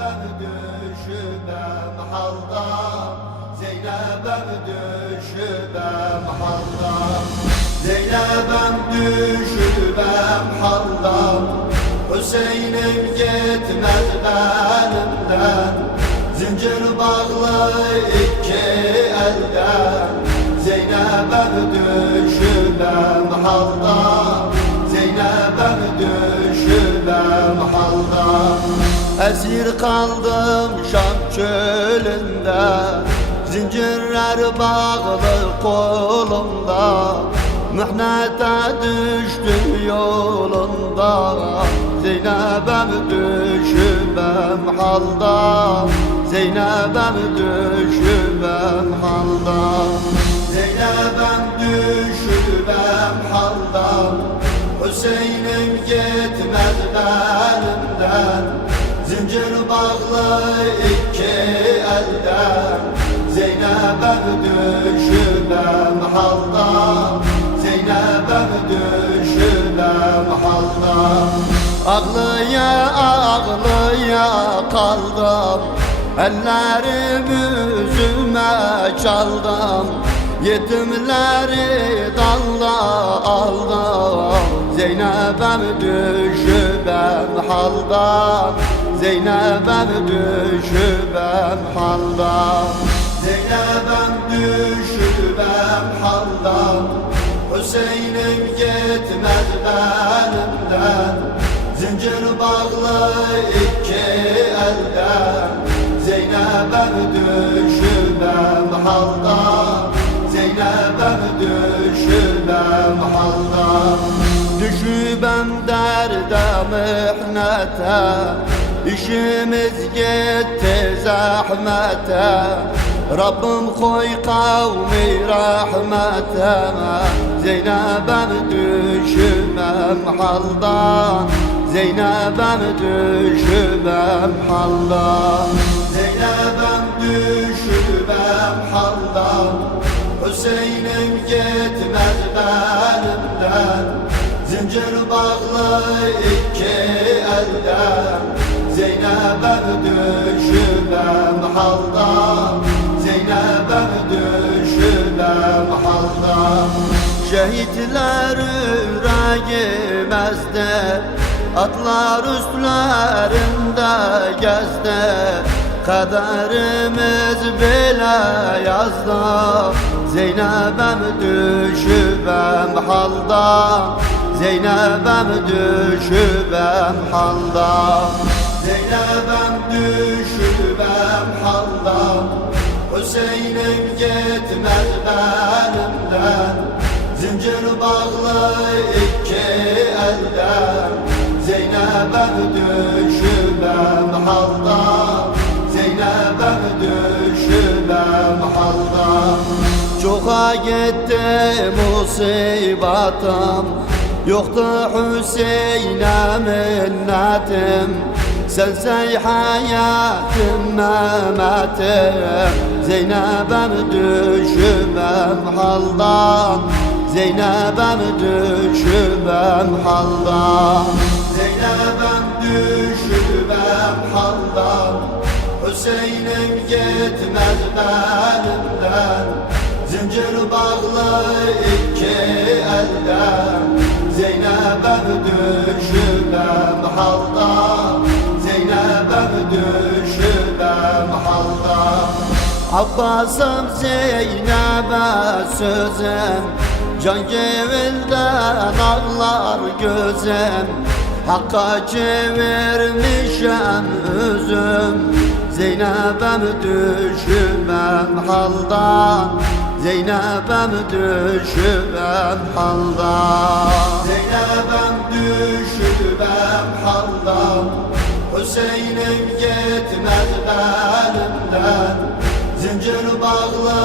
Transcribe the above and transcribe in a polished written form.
Zeynep'em düşübem halda, Zeynep'em düşübem halda, Zeynep'em düşübem halda. Hüseyin'im gitmez benimden, zincir bağlı iki elden. Zeynep'em düşübem halda, Zeynep'em düşübem halda. Esir kaldım Şam çölünde, zincirler bağlı kolumda. Mühnete düştüm yolunda, Zeynep'em düşübem halda, Zeynep'em düşübem halda. Zeynep'em düşübem halda, Hüseyin'im gitmez benimden, zincir bağlı iki elden. Zeynep'em düşübem halda, Zeynep'em düşübem halda. Ağlıya ağlıya kaldım, ellerim üzüme çaldım. Yetimleri dalla aldım, Zeynep'em düşübem halda, Zeynep'em düşübem halda. Zeynep'em düşübem halda, Hüseyin'im gitmez benimden, zincir bağlı iki elden. Zeynep'em düşübem halda, Zeynep'em düşübem halda. Düşübem derde mihnete, İşimiz gitti zahmete. Rabbim koy kavmi rahmete, Zeynep'em düşübem halda, Zeynep'em düşübem halda. Zeynep'em düşübem halda, Hüseyin'im gitmez benimden, zincir bağlı iki elden. Zeynep'em düşübem halda, Zeynep'em düşübem halda. Şehitler yüreğimizde, atlar üstlerinde gezdi. Kaderimiz bile yazdı, Zeynep'em düşübem halda, Zeynep'em düşübem halda. Zeynep'em düşübem halda, Hüseyin'im gitmez benimden, zincir bağlı iki elden. Zeynep'em düşübem halda, Zeynep'em düşübem halda. Çoka gitti musibatim, yoktu Hüseyin'e minnetim. Sensey hayatım memetim, Zeynep'em düşübem halda, Zeynep'em düşübem halda. Zeynep'em düşübem halda, Hüseyin'im gitmez benimden, zincir bağlı iki elden. Zeynep'em düşübem halda, Zeynep'em düşübem halda. Abbas'ım Zeynep'e sözüm, can gevilden ağlar gözüm. Hakka çevirmişem özüm, Zeynep'em düşübem halda, Zeynep'em düşübem halda. Zeynep'em düşübem halda, Hüseyin'im gitmez benimden, zincir bağlı